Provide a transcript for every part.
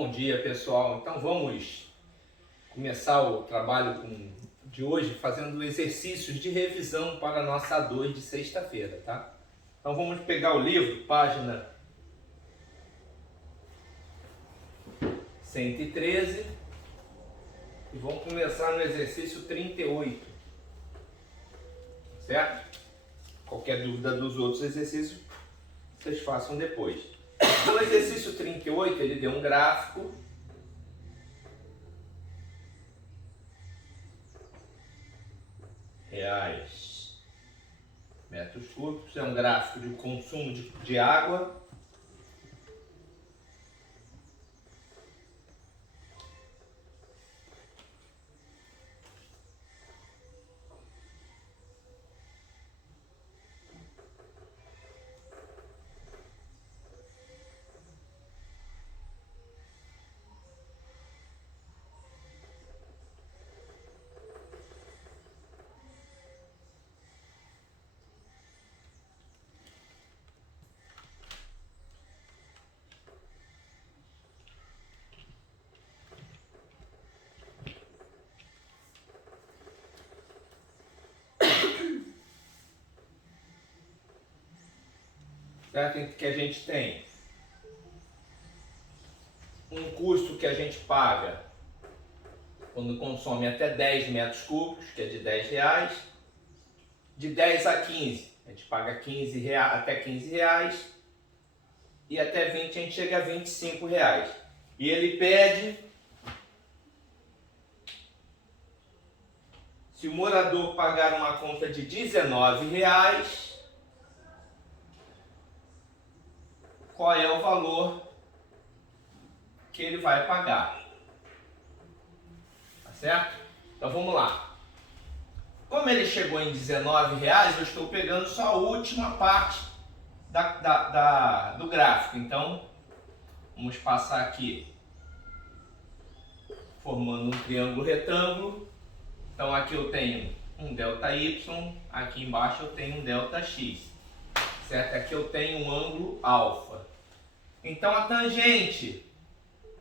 Bom dia, pessoal. Então vamos começar o trabalho de hoje fazendo exercícios de revisão para a nossa A2 de sexta-feira, tá? Então vamos pegar o livro, página 113 e vamos começar no exercício 38, certo? Qualquer dúvida dos outros exercícios, vocês façam depois. Então, o exercício 38, ele deu um gráfico reais metros cúbicos, é um gráfico de consumo de água. Certo? Que a gente tem um custo que a gente paga quando consome até 10 metros cúbicos, que é de R$10. De 10 a 15, a gente paga até R$15. E até 20 a gente chega a R$25. E ele pede, se o morador pagar uma conta de R$19, qual é o valor que ele vai pagar. Tá certo? Então vamos lá. Como ele chegou em R$19, eu estou pegando só a última parte do gráfico. Então, vamos passar aqui formando um triângulo retângulo. Então aqui eu tenho um ΔY, aqui embaixo eu tenho um ΔX. Certo? Aqui eu tenho um ângulo alfa. Então a tangente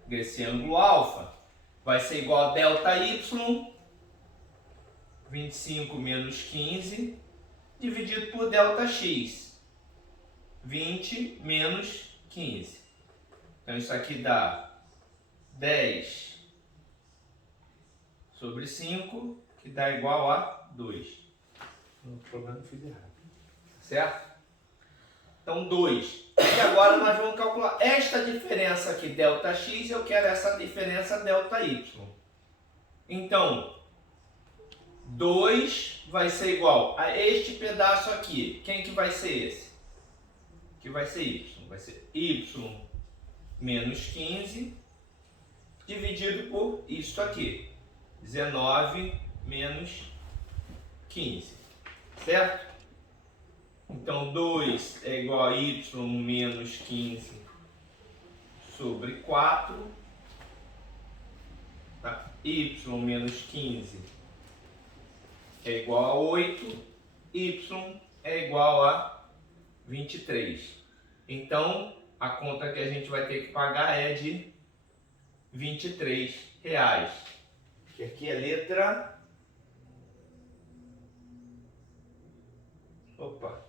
desse ângulo alfa vai ser igual a ΔY, 25 menos 15, dividido por ΔX, 20 menos 15. Então isso aqui dá 10 sobre 5, que dá igual a 2. No problema eu fiz errado. Certo? Então 2. E agora nós vamos calcular esta diferença aqui, ΔX, eu quero essa diferença ΔY. Então, 2 vai ser igual a este pedaço aqui. Quem que vai ser esse? Que vai ser Y. Vai ser Y menos 15 dividido por isto aqui. 19 menos 15. Certo? Então 2 é igual a Y menos 15 sobre 4. Tá? Y menos 15 é igual a 8. Y é igual a 23. Então, a conta que a gente vai ter que pagar é de R$23. Que aqui é letra... Opa!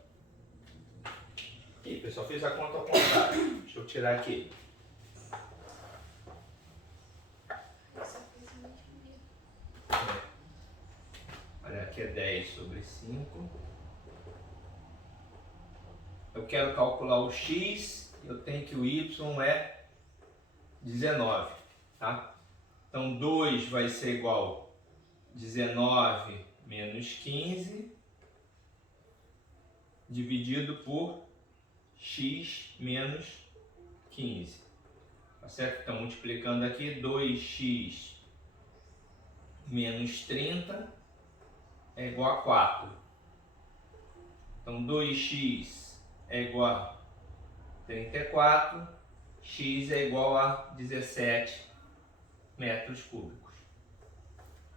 Ih, pessoal, fiz a conta ao contrário. Deixa eu tirar aqui. Olha, aqui é 10 sobre 5. Eu quero calcular o x, eu tenho que o y é 19, tá? Então 2 vai ser igual a 19 menos 15 dividido por x menos 15. Tá certo? Então multiplicando aqui, 2x menos 30 é igual a 4. Então 2x é igual a 34, x é igual a 17 metros cúbicos.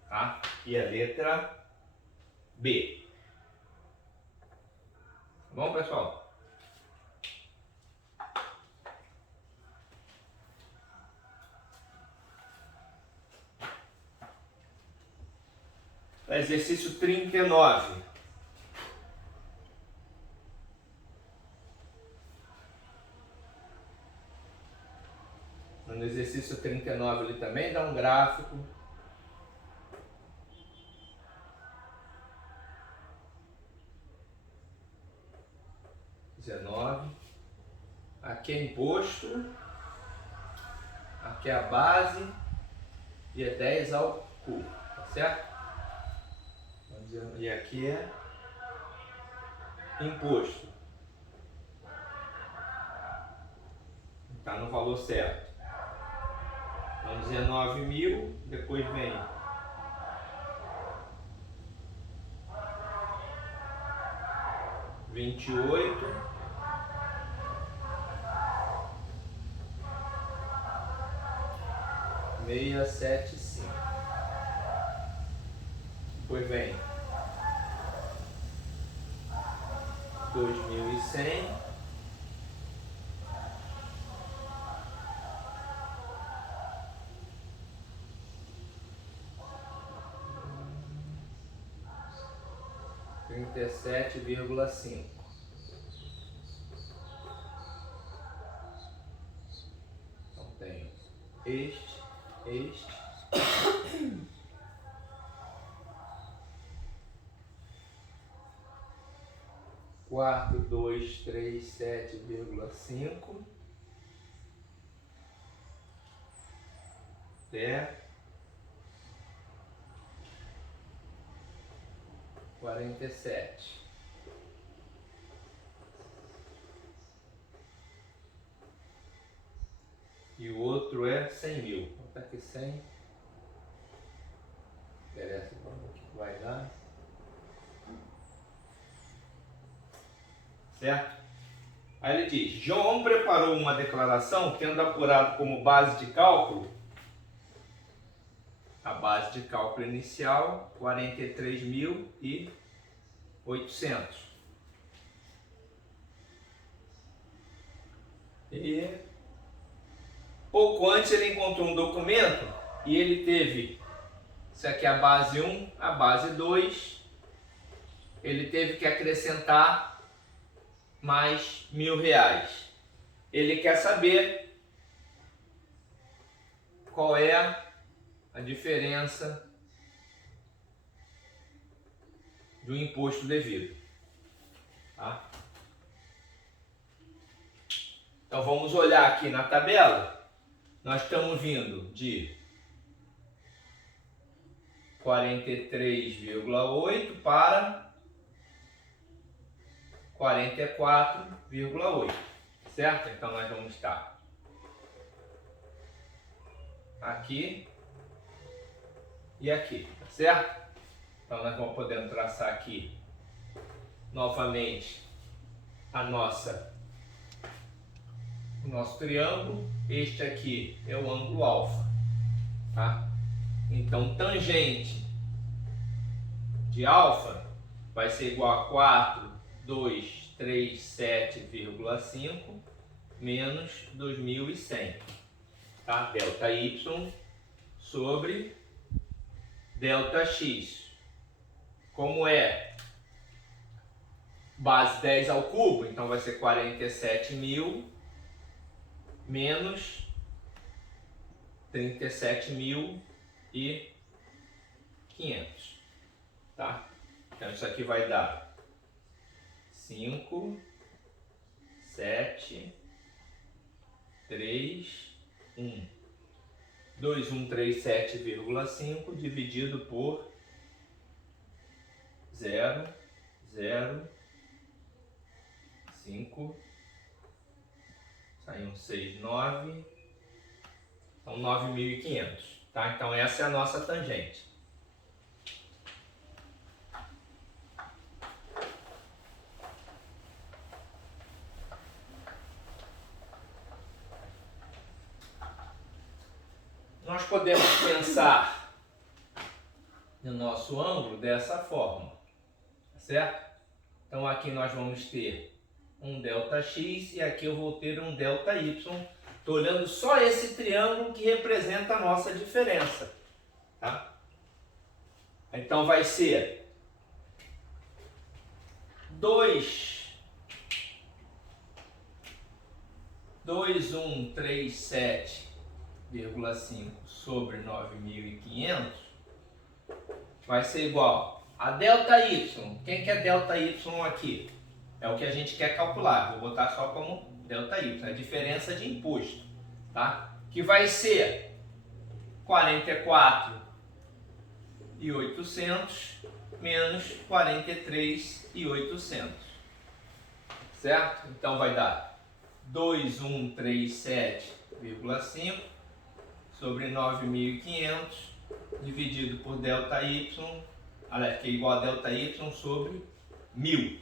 Tá? E a letra B. Tá bom, pessoal? Exercício 39. No exercício 39 ele também dá um gráfico. Aqui é imposto, aqui é a base e é 10 ao cubo, tá certo? E aqui é imposto, está no valor certo. Então 19.000, depois vem 28. 675. Depois vem 2.100. $37,5. Então tenho este. 4237,5 até 47. E o outro é 100.000. Vou botar aqui 100. Interessa o que vai dar. Certo? Aí ele diz: João preparou uma declaração tendo apurado como base de cálculo a base de cálculo inicial 43.800. E pouco antes ele encontrou um documento e ele teve, isso aqui é a base 1, a base 2, ele teve que acrescentar mais R$1.000. Ele quer saber qual é a diferença do imposto devido. Tá? Então vamos olhar aqui na tabela. Nós estamos vindo de 43,8 para 44,8, certo? Então nós vamos estar aqui e aqui, certo? Então nós vamos poder traçar aqui novamente o nosso triângulo. Este aqui é o ângulo alfa, tá? Então tangente de alfa vai ser igual a 4.237,5 menos 2.100, tá? Delta y sobre delta x. Como é base 10 ao cubo, então vai ser 47.000 menos 37.500, tá? Então isso aqui vai dar 5, 7, 3, 1. 2137,5 dividido por 0,05. Saiu 6,9. Então 9.500. Tá? Então essa é a nossa tangente. Nós podemos pensar no nosso ângulo dessa forma, certo? Então aqui nós vamos ter um ΔX e aqui eu vou ter um ΔY. Estou olhando só esse triângulo que representa a nossa diferença, tá? Então vai ser 2137,5 sobre 9.500 vai ser igual a ΔY. Quem que é ΔY aqui? É o que a gente quer calcular. Vou botar só como ΔY, a diferença de imposto, tá? Que vai ser 44.800 menos 43.800, certo? Então vai dar 2137,5 sobre 9.500 dividido por ΔY, que é igual a ΔY sobre 1.000,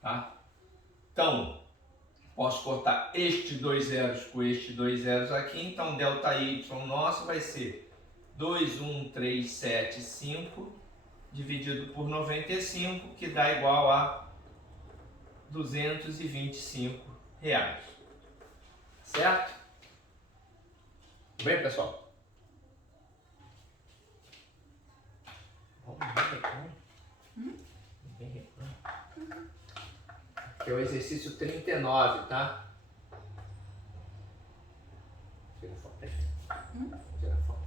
tá? Então, posso cortar estes dois zeros com estes dois zeros aqui, então ΔY nosso vai ser 21.375 dividido por 95, que dá igual a R$225, certo? Bem, pessoal? Vamos ver. Que é o exercício 39, tá? Tira a foto aí. Tira a foto.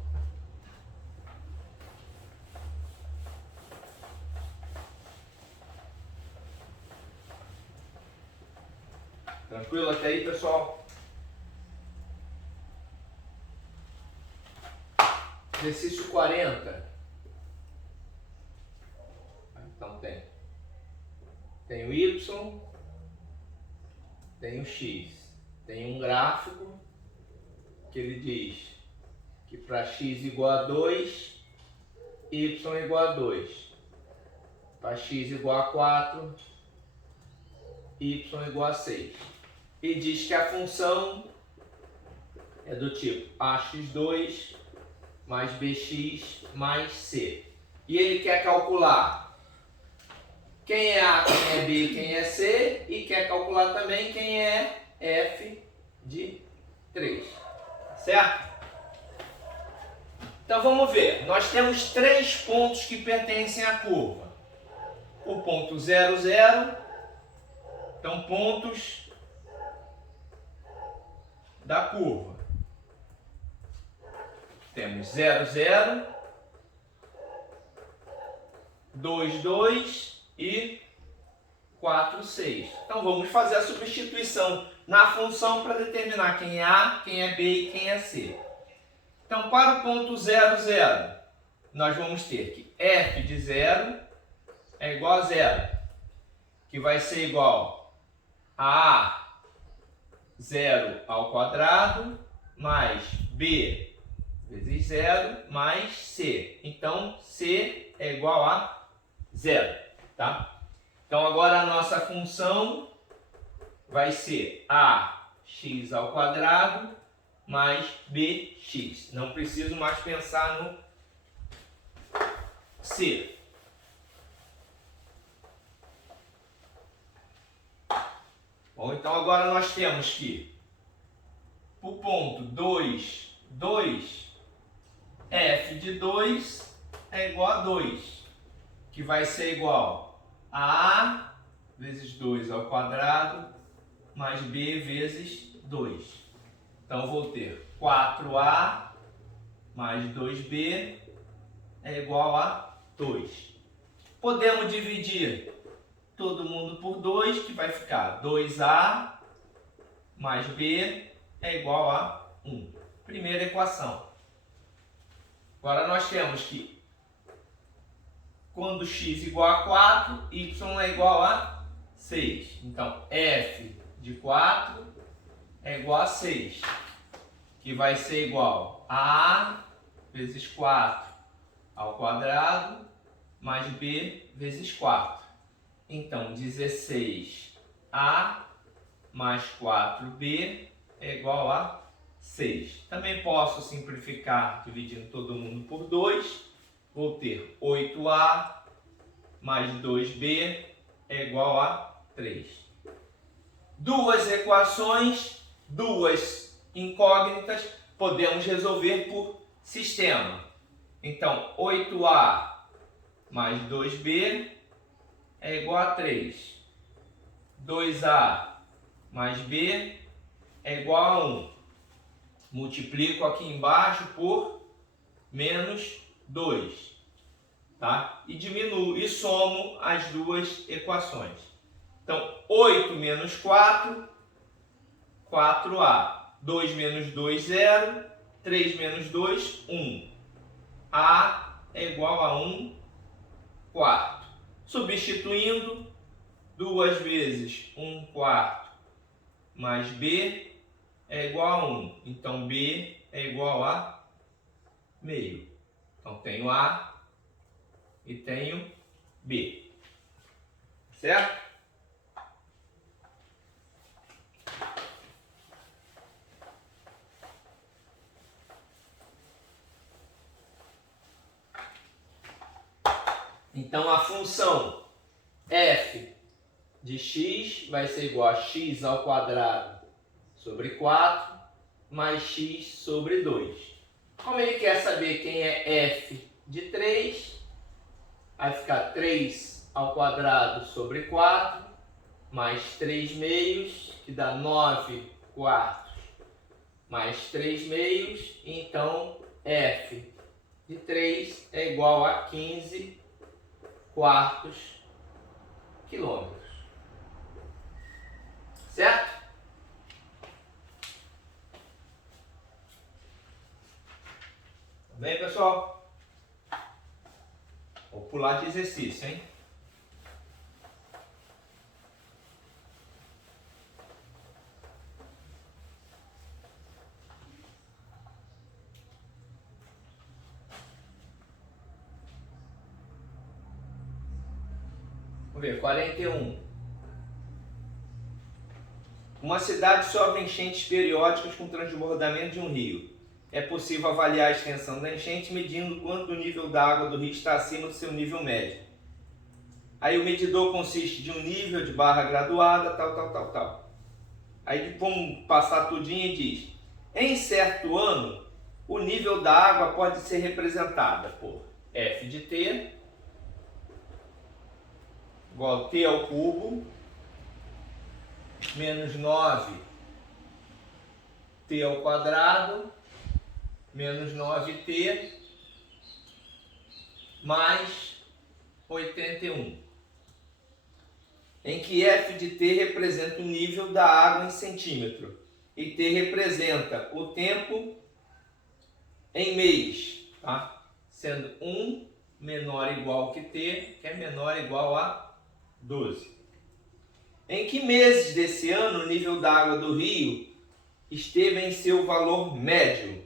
Tranquilo até aí, pessoal? Exercício 40. Então tem o Y, tem o X. Tem um gráfico que ele diz que para X igual a 2, Y igual a 2. Para X igual a 4, Y igual a 6. E diz que a função é do tipo ax2 mais bx mais c. E ele quer calcular quem é A, quem é B, quem é C, e quer calcular também quem é f de 3. Certo? Então vamos ver. Nós temos 3 pontos que pertencem à curva. O ponto 0, 0. Então, pontos da curva. Temos 0, 0, 2, 2 e 4, 6. Então, vamos fazer a substituição na função para determinar quem é A, quem é B e quem é C. Então, para o ponto 0, 0, nós vamos ter que f de 0 é igual a 0, que vai ser igual a 0 ao quadrado mais b vezes 0 mais c. Então, c é igual a 0, tá? Então, agora a nossa função vai ser ax ao quadrado mais bx. Não preciso mais pensar no c. Bom, então agora nós temos que o ponto 2, 2, f de 2 é igual a 2, que vai ser igual a a vezes 2 ao quadrado mais b vezes 2. Então, vou ter 4a mais 2b é igual a 2. Podemos dividir todo mundo por 2, que vai ficar 2a mais b é igual a 1. Primeira equação. Agora nós temos que, quando x igual a 4, y é igual a 6. Então, f de 4 é igual a 6, que vai ser igual a a vezes 4 ao quadrado mais b vezes 4. Então, 16a mais 4b é igual a 6. Também posso simplificar dividindo todo mundo por 2. Vou ter 8a mais 2b é igual a 3. Duas equações, duas incógnitas, podemos resolver por sistema. Então, 8A mais 2B é igual a 3. 2A mais B é igual a 1. Multiplico aqui embaixo por menos 2. Tá? E diminuo e somo as duas equações. Então, 8 menos 4, 4A. 2 menos 2, 0. 3 menos 2, 1. A é igual a 1 quarto. Substituindo, 2 vezes 1 quarto mais B é igual a 1. Então, B é igual a meio. Então, tenho A e tenho B. Certo? Então, a função f de x vai ser igual a x ao quadrado sobre 4 mais x sobre 2. Como ele quer saber quem é f de 3, vai ficar 3 ao quadrado sobre 4 mais 3 meios, que dá 9 quartos mais 3 meios. Então, f de 3 é igual a 15 quartos quilômetros. Certo? Bem, pessoal? Vou pular de exercício, hein? Vamos ver, 41. Uma cidade sofre enchentes periódicas com transbordamento de um rio. É possível avaliar a extensão da enchente medindo quanto o nível da água do rio está acima do seu nível médio. Aí o medidor consiste de um nível de barra graduada, tal. Aí vamos passar tudinho e diz: em certo ano, o nível da água pode ser representada por F de T igual a T ao cubo menos 9 T ao quadrado menos 9T mais 81. Em que F de T representa o nível da água em centímetro e T representa o tempo em mês, tá? Sendo 1 menor ou igual que T, que é menor ou igual a 12. Em que meses desse ano o nível da água do rio esteve em seu valor médio?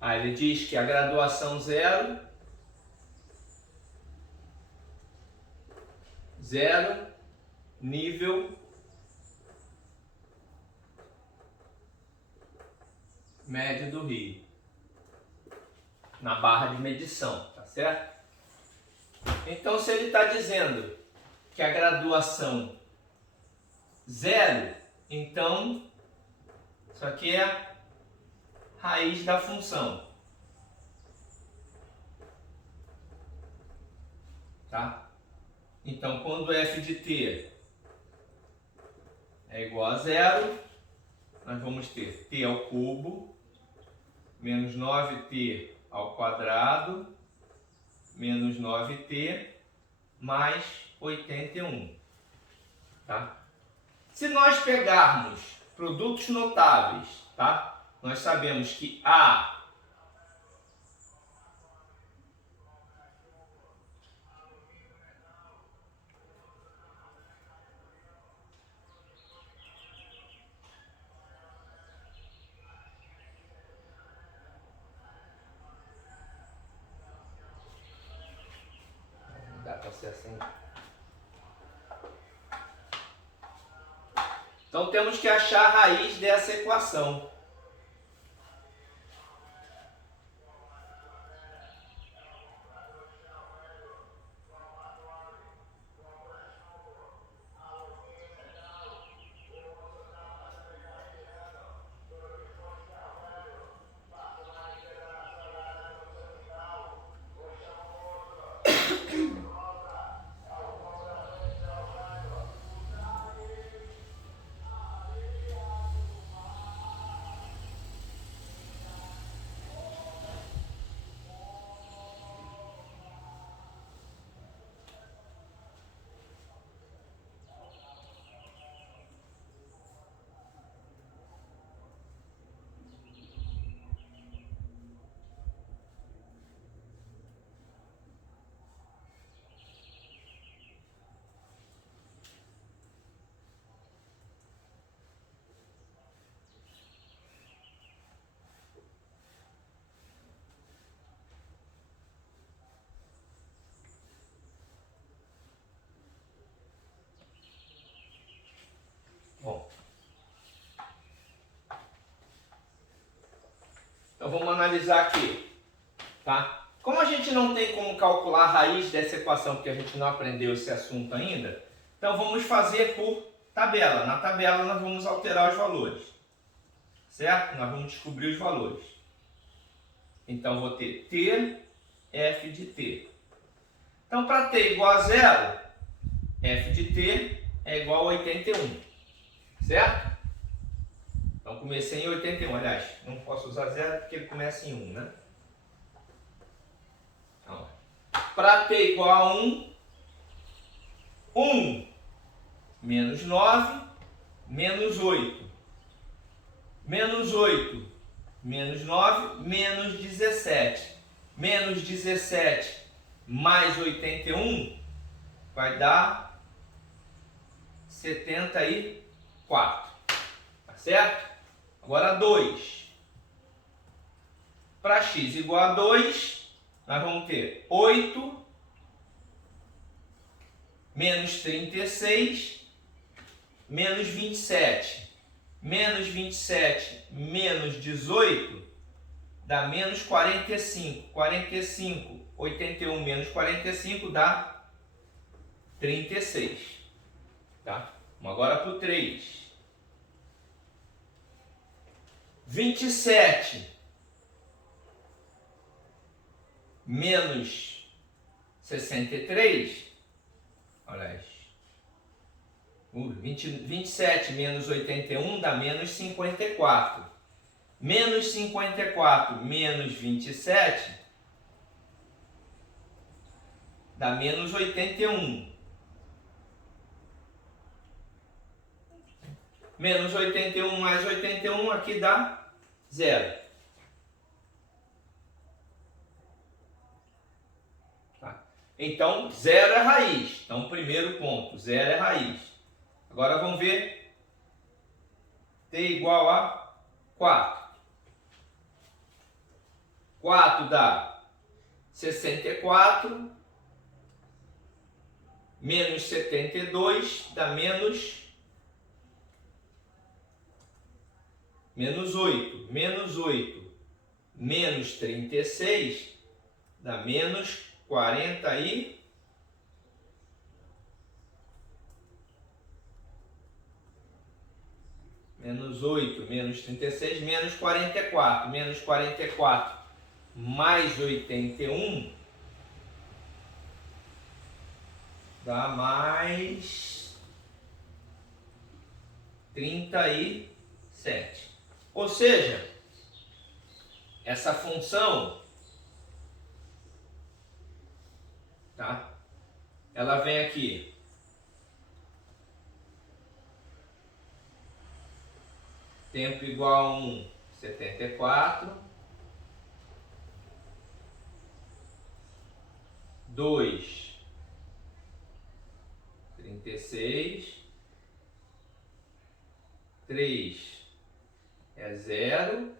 Aí ele diz que a graduação 0, nível médio do rio, na barra de medição, tá certo? Então, se ele está dizendo que a graduação 0, então isso aqui é a raiz da função, tá? Então, quando f de t é igual a 0, nós vamos ter t ao cubo menos 9t ao quadrado menos 9t mais 81. Tá? Se nós pegarmos produtos notáveis, tá? Nós sabemos que A dá para ser assim. Então temos que achar a raiz dessa equação. Então vamos analisar aqui, tá? Como a gente não tem como calcular a raiz dessa equação, porque a gente não aprendeu esse assunto ainda, então vamos fazer por tabela. Na tabela nós vamos alterar os valores, certo? Nós vamos descobrir os valores. Então vou ter T, F de T. Então para T igual a 0, F de T é igual a 81, certo? Então comecei em 81, aliás, não posso usar 0 porque ele começa em 1, né? Então, para T igual a 1, 1 menos 9, menos 8. Menos 8, menos 9, menos 17. Menos 17 mais 81 vai dar 74. Tá certo? Agora 2. Para x igual a 2, nós vamos ter 8 menos 36 menos 27. Menos 27 menos 18 dá menos 45. 45, 81 menos 45 dá 36. Tá? Vamos agora para o 3. 27 menos 63, olha isso. 27 menos 81 dá menos 54. Menos 54 menos 27 dá menos 81. Menos 81 mais 81 aqui dá 0. Tá? Então, 0 é raiz. Então, primeiro ponto, 0 é raiz. Agora vamos ver T igual a 4. 4 dá 64, menos 72 dá menos 8. Menos 8 menos 36 dá menos 40 menos 8 menos 36 menos 44. Menos 44 mais 81 dá mais 37. Ou seja, essa função, tá? Ela vem aqui. Tempo igual a 1, 74. 2, 36. 3 é 0.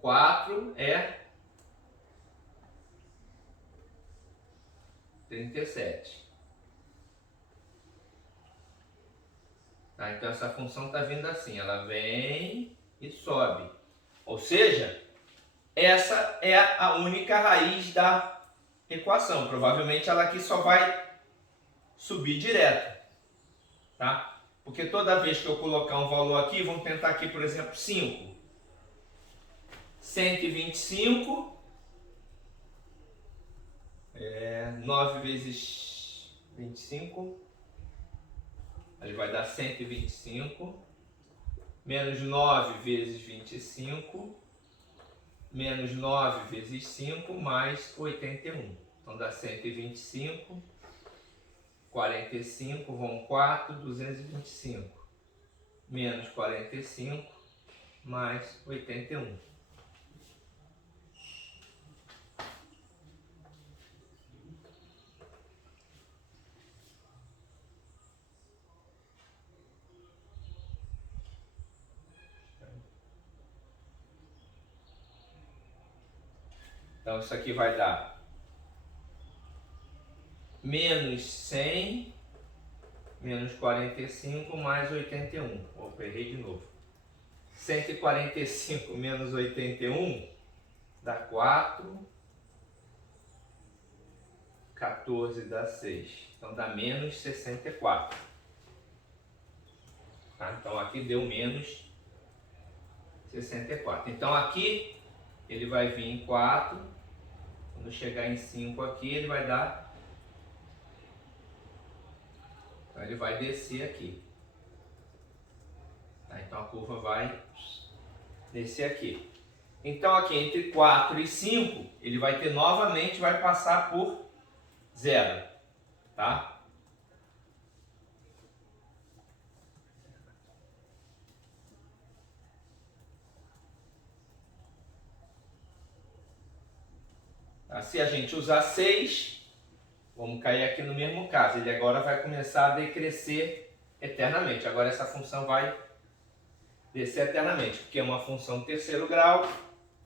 4 é 37. Tá? Então essa função está vindo assim, ela vem e sobe. Ou seja, essa é a única raiz da equação. Provavelmente ela aqui só vai subir direto, tá? Porque toda vez que eu colocar um valor aqui, vamos tentar aqui, por exemplo, 5. 125, 9 vezes 25, aí vai dar 125, menos 9 vezes 25, menos 9 vezes 5, mais 81. Então dá 125, 45, vão 4, 225. Menos 45, mais 81. Então isso aqui vai dar menos 100, menos 45, mais 81. Opa, errei de novo. 145 menos 81 dá 4. 14 dá 6. Então dá menos 64. Tá? Então aqui deu menos 64. Então aqui ele vai vir em 4. Quando chegar em 5 aqui, ele vai dar... Então ele vai descer aqui. Tá? Então a curva vai descer aqui. Então aqui entre 4 e 5, ele vai ter novamente, vai passar por 0. Tá? Se a gente usar 6, vamos cair aqui no mesmo caso. Ele agora vai começar a decrescer eternamente. Agora essa função vai descer eternamente, porque é uma função de terceiro grau.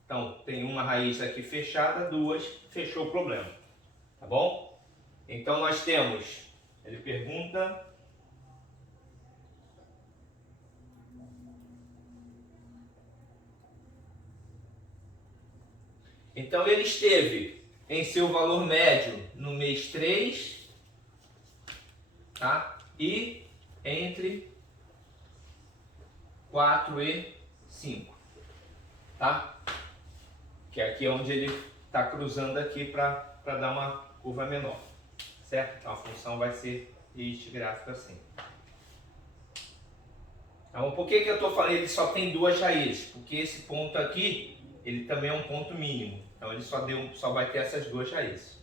Então tem uma raiz aqui fechada, 2, fechou o problema. Tá bom? Então nós temos, ele pergunta... Então ele esteve em seu valor médio no mês 3, tá? E entre 4 e 5, tá? Que é aqui onde ele está cruzando aqui para dar uma curva menor, certo? Então a função vai ser este gráfico assim. Então por que eu estou falando ele só tem 2 raízes? Porque esse ponto aqui, ele também é um ponto mínimo. Então ele só vai ter essas 2 raízes,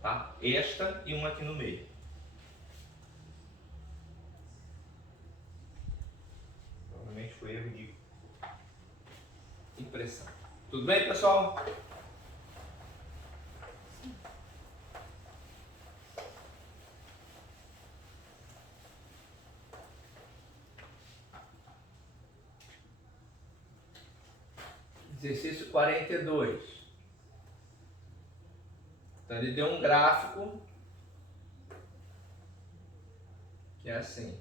tá? Esta e uma aqui no meio. Provavelmente foi erro de impressão. Tudo bem, pessoal? Exercício 42. Então ele deu um gráfico que é assim.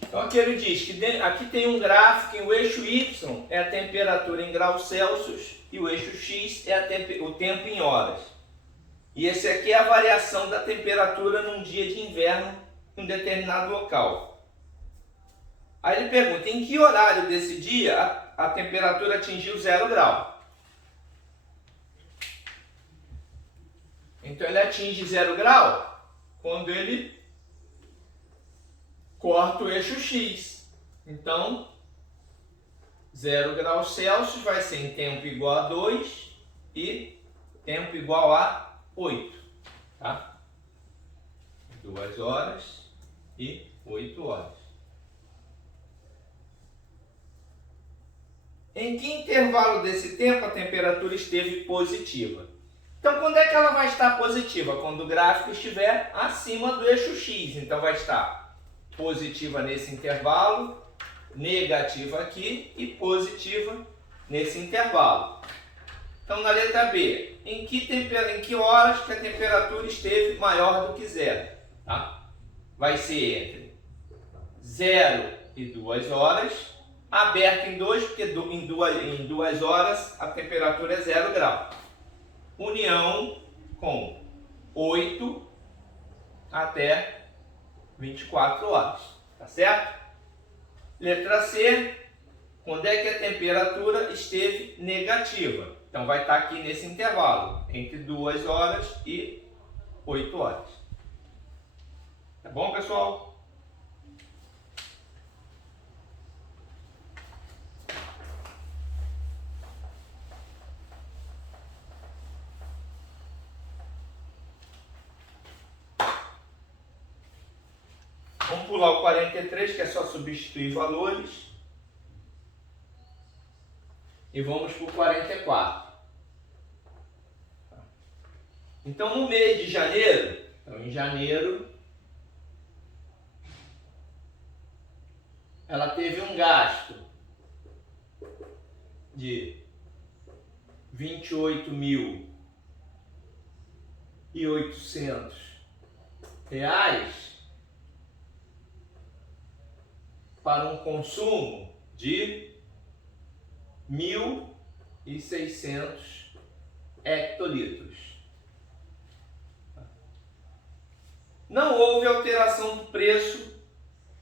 Então aqui ele diz que aqui tem um gráfico em o eixo Y é a temperatura em graus Celsius e o eixo X é o tempo em horas. E esse aqui é a variação da temperatura num dia de inverno em um determinado local. Aí ele pergunta, em que horário desse dia a temperatura atingiu 0 grau? Então ele atinge 0 grau quando ele corta o eixo X. Então, 0 graus Celsius vai ser em tempo igual a 2 e tempo igual a 8. Tá? 2 horas e 8 horas. Em que intervalo desse tempo a temperatura esteve positiva? Então, quando é que ela vai estar positiva? Quando o gráfico estiver acima do eixo X. Então, vai estar positiva nesse intervalo, negativa aqui e positiva nesse intervalo. Então, na letra B, em que horas que a temperatura esteve maior do que 0? Tá? Vai ser entre 0 e 2 horas, aberto em 2, porque em 2 horas a temperatura é 0 grau. União com 8 até 24 horas, tá certo? Letra C, quando é que a temperatura esteve negativa? Então vai estar aqui nesse intervalo, entre 2 horas e 8 horas. Tá bom, pessoal? Vamos pular o 43, que é só substituir valores. E vamos para o 44. Então, no mês de janeiro, então em janeiro, ela teve um gasto de R$28.800 para um consumo de 1.600 hectolitros. Não houve alteração do preço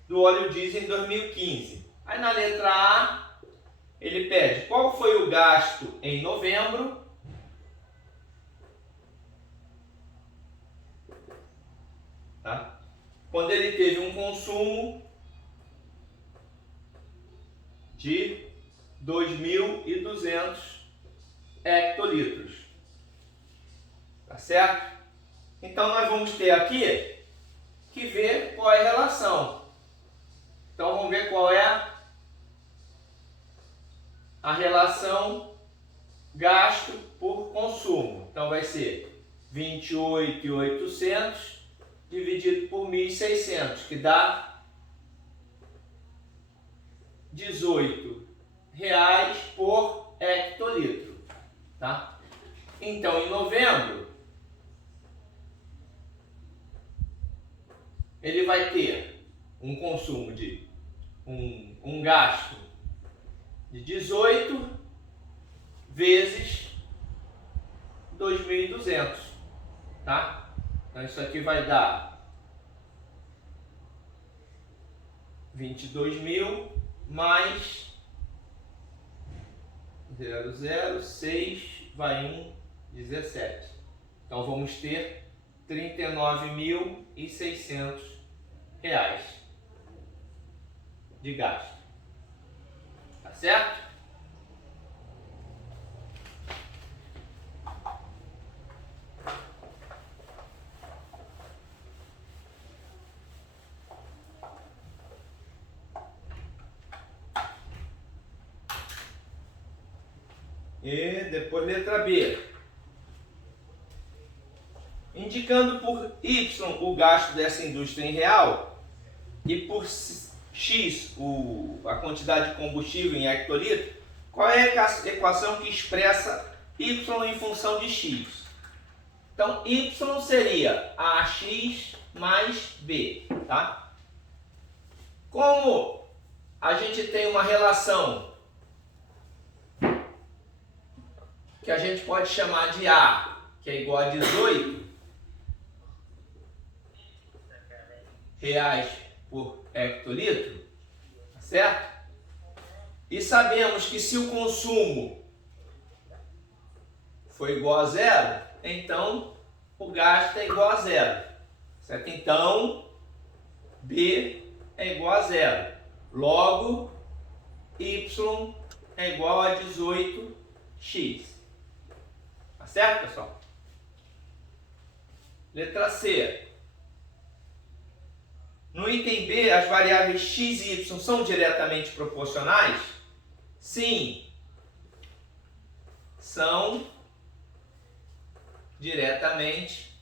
do óleo diesel em 2015. Aí na letra A, ele pede qual foi o gasto em novembro, tá? Quando ele teve um consumo de 2.200 hectolitros. Tá certo? Então nós vamos ter aqui que ver qual é a relação. Então vamos ver qual é a relação gasto por consumo. Então vai ser 28.800 dividido por 1.600, que dá R$18 por hectolitro, tá? Então em novembro ele vai ter um consumo de um gasto de 18 vezes 2.200, tá? Então isso aqui vai dar 22.000 mais 006 vai 17. Então vamos ter R$39.600 de gasto. Tá certo? E depois letra B. Indicando por Y o gasto dessa indústria em real e por X a quantidade de combustível em hectolitro, qual é a equação que expressa Y em função de X? Então, Y seria AX mais B, tá? Como a gente tem uma relação que a gente pode chamar de A, que é igual a 18 reais por hectolitro, tá certo? E sabemos que se o consumo for igual a zero, então o gasto é igual a zero, certo? Então B é igual a zero, logo Y é igual a 18x. Tá certo, pessoal? Letra C. No item B, as variáveis x e y são diretamente proporcionais? Sim, são diretamente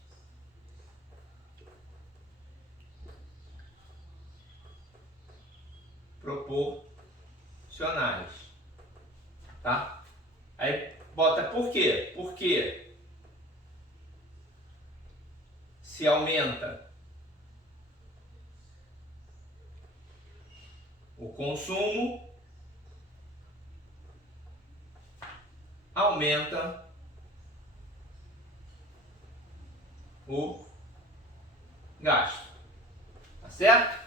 proporcionais. Tá? Aí bota por quê? Porque se aumenta o consumo, aumenta o gasto. Tá certo?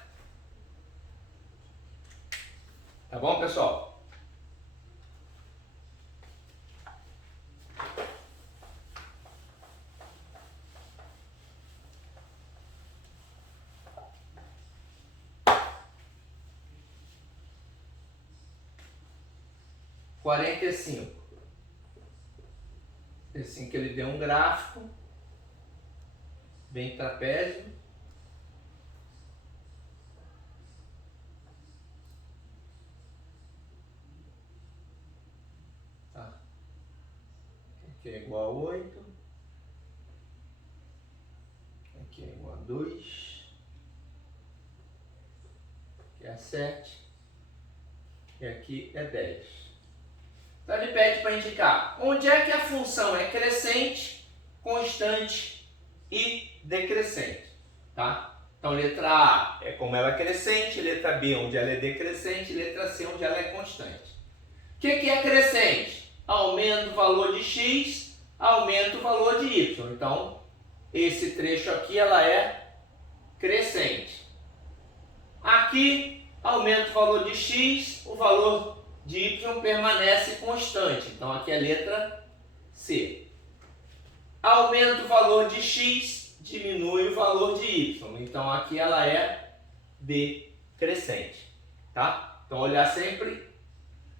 Tá bom, pessoal? (45). Assim que ele deu um gráfico bem trapézio. Tá. Aqui é igual a 8. Aqui é igual a 2. Aqui é 7. E aqui é 10. Então ele pede para indicar onde é que a função é crescente, constante e decrescente, tá? Então letra A é como ela é crescente, letra B onde ela é decrescente, letra C onde ela é constante. O que é crescente? Aumenta o valor de x, aumenta o valor de y. Então esse trecho aqui ela é crescente. Aqui aumenta o valor de x, o valor de y permanece constante. Então aqui é a letra C. Aumenta o valor de x, diminui o valor de y. Então aqui ela é decrescente. Tá? Então olhar sempre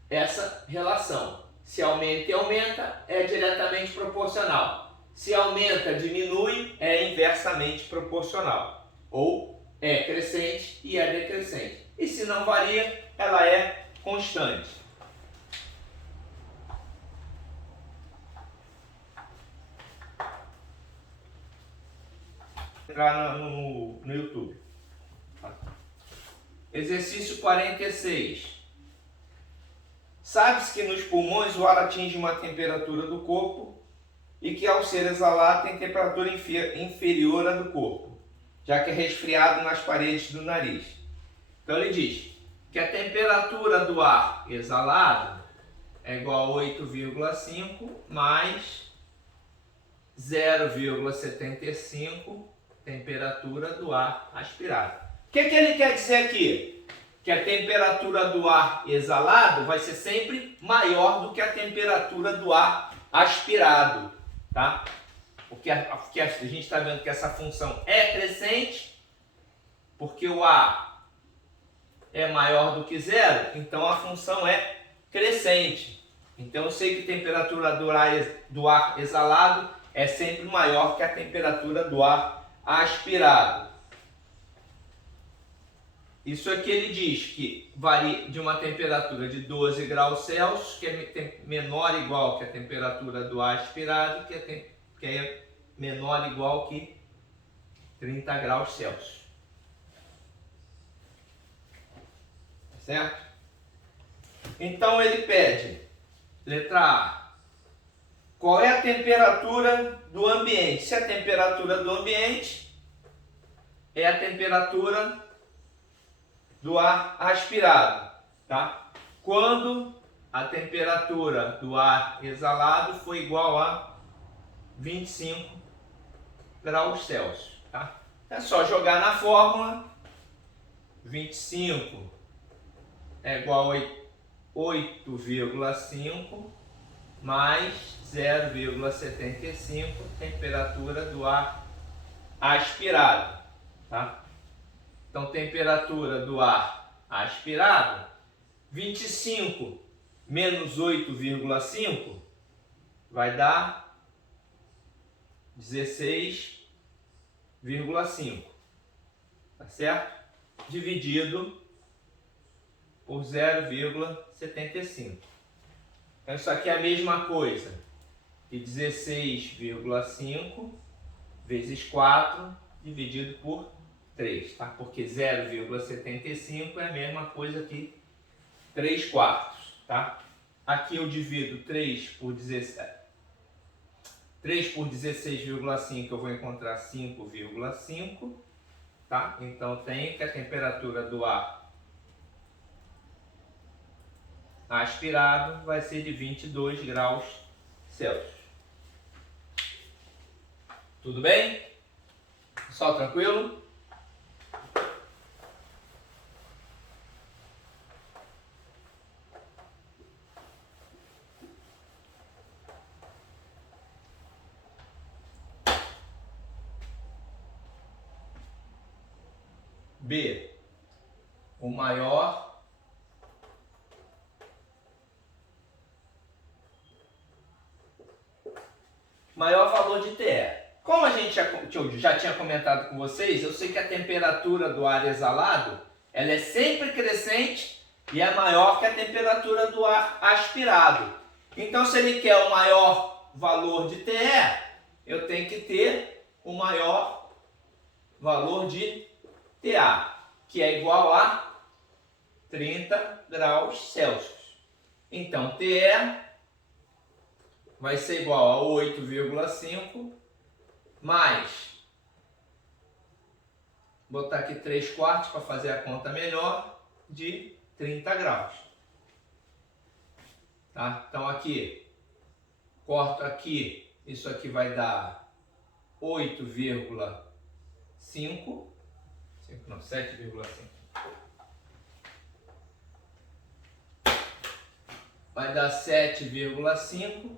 essa relação. Se aumenta e aumenta, é diretamente proporcional. Se aumenta, diminui, é inversamente proporcional. Ou é crescente e é decrescente. E se não varia, ela é constante. Entrar no YouTube. Exercício 46. Sabe-se que nos pulmões o ar atinge uma temperatura do corpo e que ao ser exalado tem temperatura inferior à do corpo, já que é resfriado nas paredes do nariz. Então ele diz que a temperatura do ar exalado é igual a 8,5 mais 0,75 temperatura do ar aspirado. O que ele quer dizer aqui? Que a temperatura do ar exalado vai ser sempre maior do que a temperatura do ar aspirado, tá? Porque a gente está vendo que essa função é crescente, porque o ar é maior do que zero, então a função é crescente. Então eu sei que a temperatura do ar exalado é sempre maior que a temperatura do ar aspirado. Isso aqui ele diz que varia de uma temperatura de 12 graus Celsius, que é menor ou igual que a temperatura do ar aspirado, que é menor ou igual que 30 graus Celsius. Certo? Então ele pede, letra A, qual é a temperatura do ambiente? Se a temperatura do ambiente é a temperatura do ar aspirado, tá? Quando a temperatura do ar exalado foi igual a 25 graus Celsius, tá? É só jogar na fórmula. 25 é igual a 8,5 mais 0,75 temperatura do ar aspirado, tá? Então, temperatura do ar aspirado, 25 menos 8,5 vai dar 16,5, tá certo? Dividido por 0,75. Então, isso aqui é a mesma coisa que 16,5 vezes 4 dividido por 3, tá? Porque 0,75 é a mesma coisa que 3 quartos, tá? Aqui eu divido 3 por 17. 3 por 16,5 eu vou encontrar 5,5, tá? Então tenho que a temperatura do ar aspirado vai ser de 22 graus Celsius. Tudo bem? Pessoal, tranquilo? B, o maior valor de TE. Como a gente já tinha comentado com vocês, eu sei que a temperatura do ar exalado ela é sempre crescente e é maior que a temperatura do ar aspirado. Então, se ele quer o maior valor de TE, eu tenho que ter o maior valor de TA, que é igual a 30 graus Celsius. Então, TE vai ser igual a 8,5 mais, vou botar aqui 3/4 para fazer a conta melhor, de 30 graus. Tá? Então aqui, corto aqui, isso aqui vai dar 8,5, 7,5. Vai dar 7,5.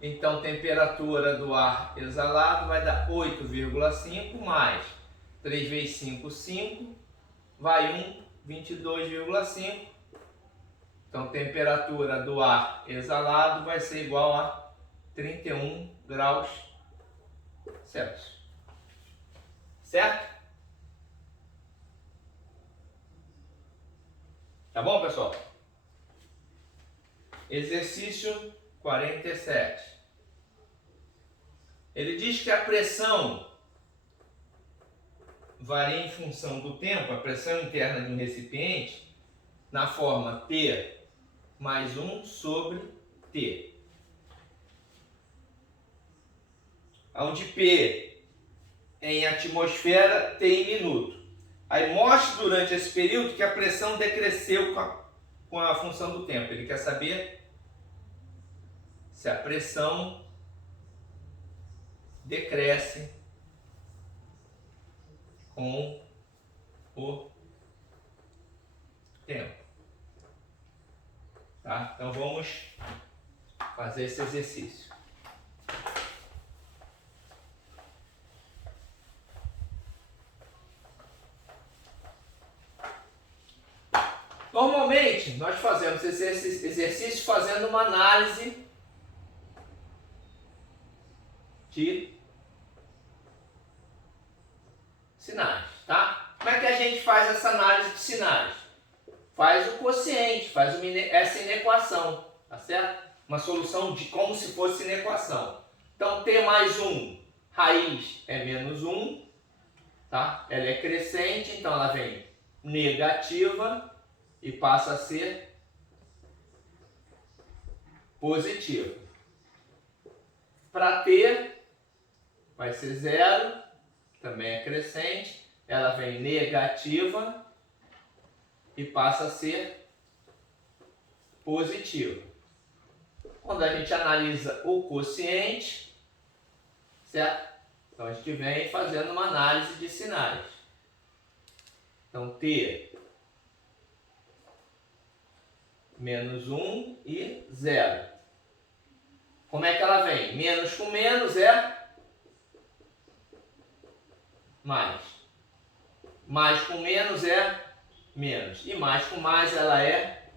Então, temperatura do ar exalado vai dar 8,5 mais 3 vezes 5, 5, vai 1, 22,5. Então, temperatura do ar exalado vai ser igual a 31 graus Celsius. Certo? Tá bom, pessoal? Exercício 47. Ele diz que a pressão varia em função do tempo, a pressão interna de um recipiente, na forma T mais 1 sobre T. Onde P em atmosfera, T em minuto. Aí mostra durante esse período que a pressão decresceu com a função do tempo. Ele quer saber se a pressão decresce com o tempo. Tá? Então vamos fazer esse exercício. Normalmente nós fazemos esse exercício fazendo uma análise de sinais, tá? Como é que a gente faz essa análise de sinais? Faz o quociente, faz essa inequação, tá certo? Uma solução de como se fosse inequação. Então, T mais 1, raiz é menos 1, tá? Ela é crescente, então ela vem negativa e passa a ser positiva. Para T, vai ser 0, também é crescente, ela vem negativa e passa a ser positiva. Quando a gente analisa o quociente, certo? Então a gente vem fazendo uma análise de sinais. Então T menos 1 e 0. Como é que ela vem? Menos com menos é mais. Mais com menos é menos. E mais com mais ela é.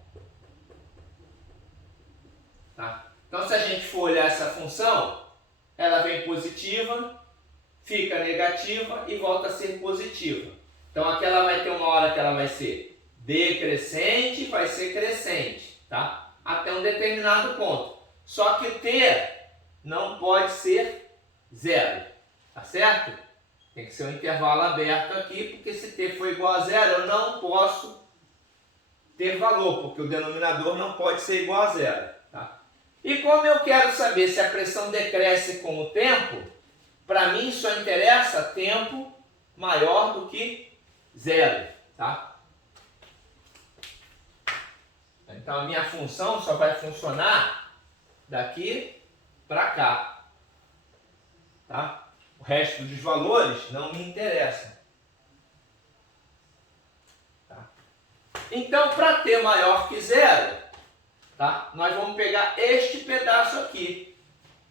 Tá? Então, se a gente for olhar essa função, ela vem positiva, fica negativa e volta a ser positiva. Então, aqui ela vai ter uma hora que ela vai ser decrescente, vai ser crescente, tá? Até um determinado ponto. Só que T não pode ser 0, tá certo? Tem que ser um intervalo aberto aqui, porque se T for igual a 0, eu não posso ter valor, porque o denominador não pode ser igual a 0. Tá? E como eu quero saber se a pressão decresce com o tempo, para mim só interessa tempo maior do que 0. Tá? Então a minha função só vai funcionar daqui para cá. Tá? O resto dos valores não me interessa. Tá? Então, para T maior que 0, tá? Nós vamos pegar este pedaço aqui.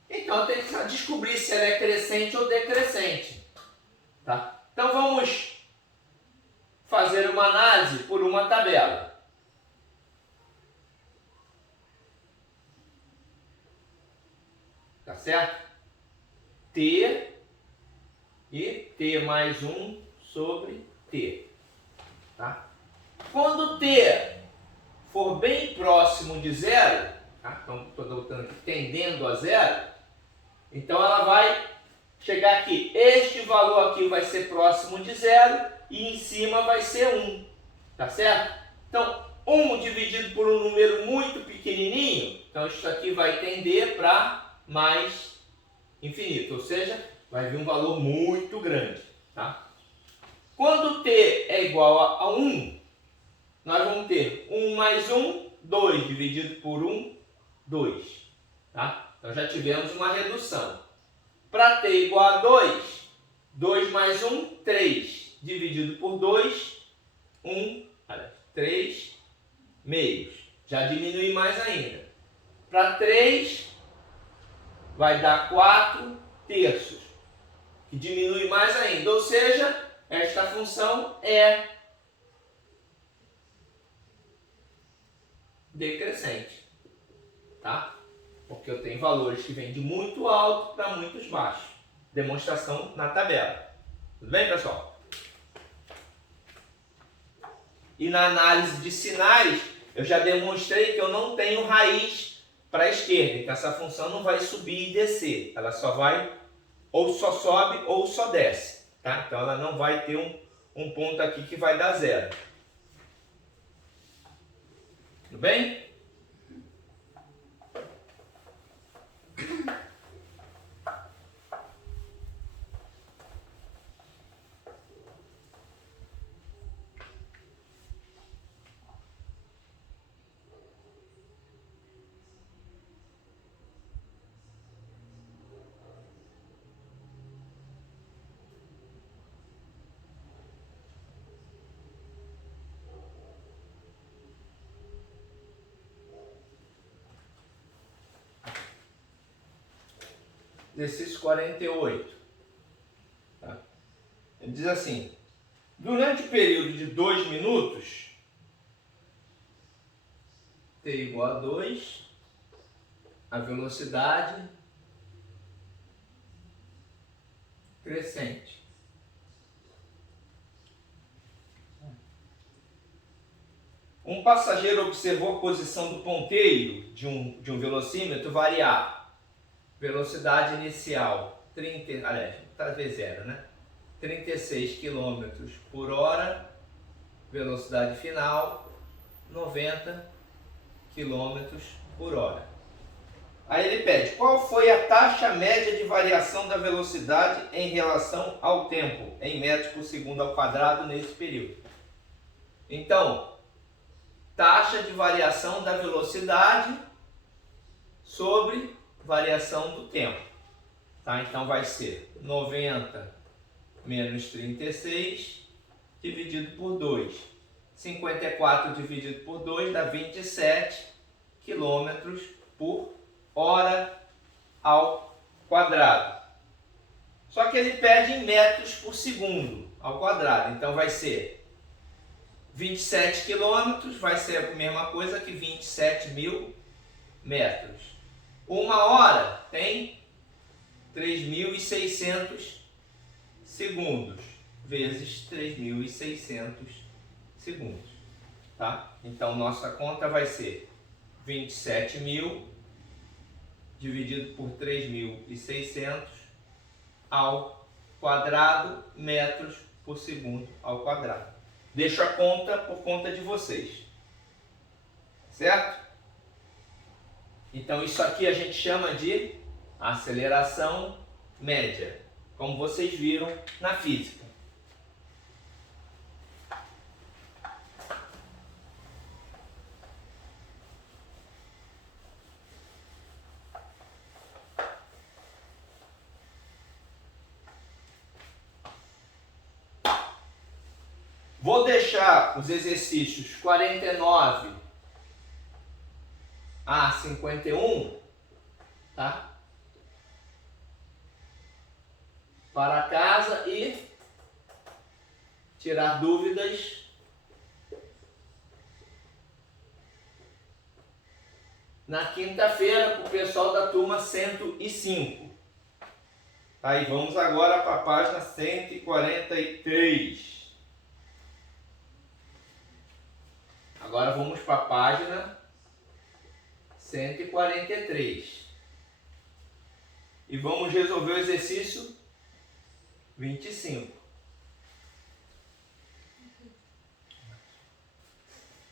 Então, eu tenho que descobrir se ela é crescente ou decrescente. Tá? Então, vamos fazer uma análise por uma tabela. Tá certo? T e T mais 1 sobre T. Tá? Quando T for bem próximo de zero, tá? Então estou botando aqui tendendo a zero, então ela vai chegar aqui. Este valor aqui vai ser próximo de zero e em cima vai ser 1. Tá certo? Então 1 dividido por um número muito pequenininho, então isso aqui vai tender para mais infinito, ou seja, vai vir um valor muito grande. Tá? Quando t é igual a 1, nós vamos ter 1 mais 1, 2, dividido por 1, 2. Tá? Então já tivemos uma redução. Para t igual a 2, 2 mais 1, 3, dividido por 2, 3 meios. Já diminui mais ainda. Para 3, vai dar 4 terços, que diminui mais ainda. Ou seja, esta função é decrescente, tá? Porque eu tenho valores que vêm de muito alto para muitos baixos. Demonstração na tabela. Tudo bem, pessoal? E na análise de sinais, eu já demonstrei que eu não tenho raiz para a esquerda. Então essa função não vai subir e descer. Ela só vai, ou só sobe ou só desce. Tá? Então ela não vai ter um ponto aqui que vai dar zero. Tudo bem? Exercício 48. Tá? Ele diz assim: durante o período de 2 minutos, t igual a 2, a velocidade crescente. Um passageiro observou a posição do ponteiro de um velocímetro variar. Velocidade inicial, 36 km por hora. Velocidade final, 90 km por hora. Aí ele pede, qual foi a taxa média de variação da velocidade em relação ao tempo, em metros por segundo ao quadrado nesse período? Então, taxa de variação da velocidade sobre variação do tempo. Tá? Então vai ser 90 menos 36 dividido por 2. 54 dividido por 2 dá 27 km por hora ao quadrado. Só que ele pede em metros por segundo ao quadrado. Então vai ser 27 km, vai ser a mesma coisa que 27.000 metros. Uma hora tem 3.600 segundos, vezes 3.600 segundos. Tá? Então, nossa conta vai ser 27.000 dividido por 3.600 ao quadrado, metros por segundo ao quadrado. Deixo a conta por conta de vocês. Certo? Então isso aqui a gente chama de aceleração média, como vocês viram na física. Vou deixar os exercícios 49 a 51, tá? Para casa e tirar dúvidas na quinta-feira para o pessoal da turma 105. Aí vamos agora para a página 143. Agora vamos para a página 143. E vamos resolver o exercício 25.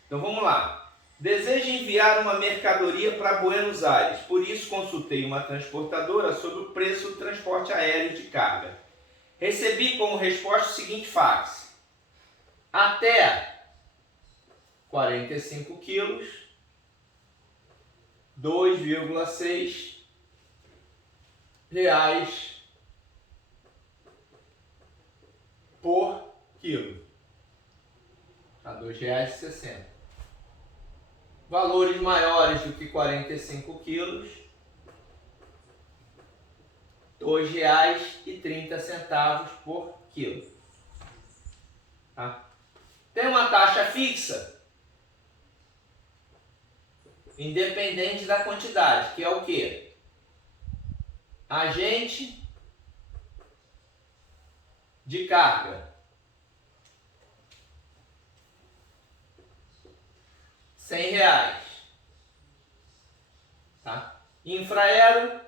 Então vamos lá. Desejo enviar uma mercadoria para Buenos Aires, por isso consultei uma transportadora sobre o preço do transporte aéreo de carga. Recebi como resposta o seguinte fax: até 45 quilos, 2,6 reais por quilo. A R$ 2,60. Valores maiores do que 45 quilos, R$ 2,30 por quilo. Tá? Tem uma taxa fixa, independente da quantidade, que é o quê? Agente de carga. R$100. Tá? Infraero,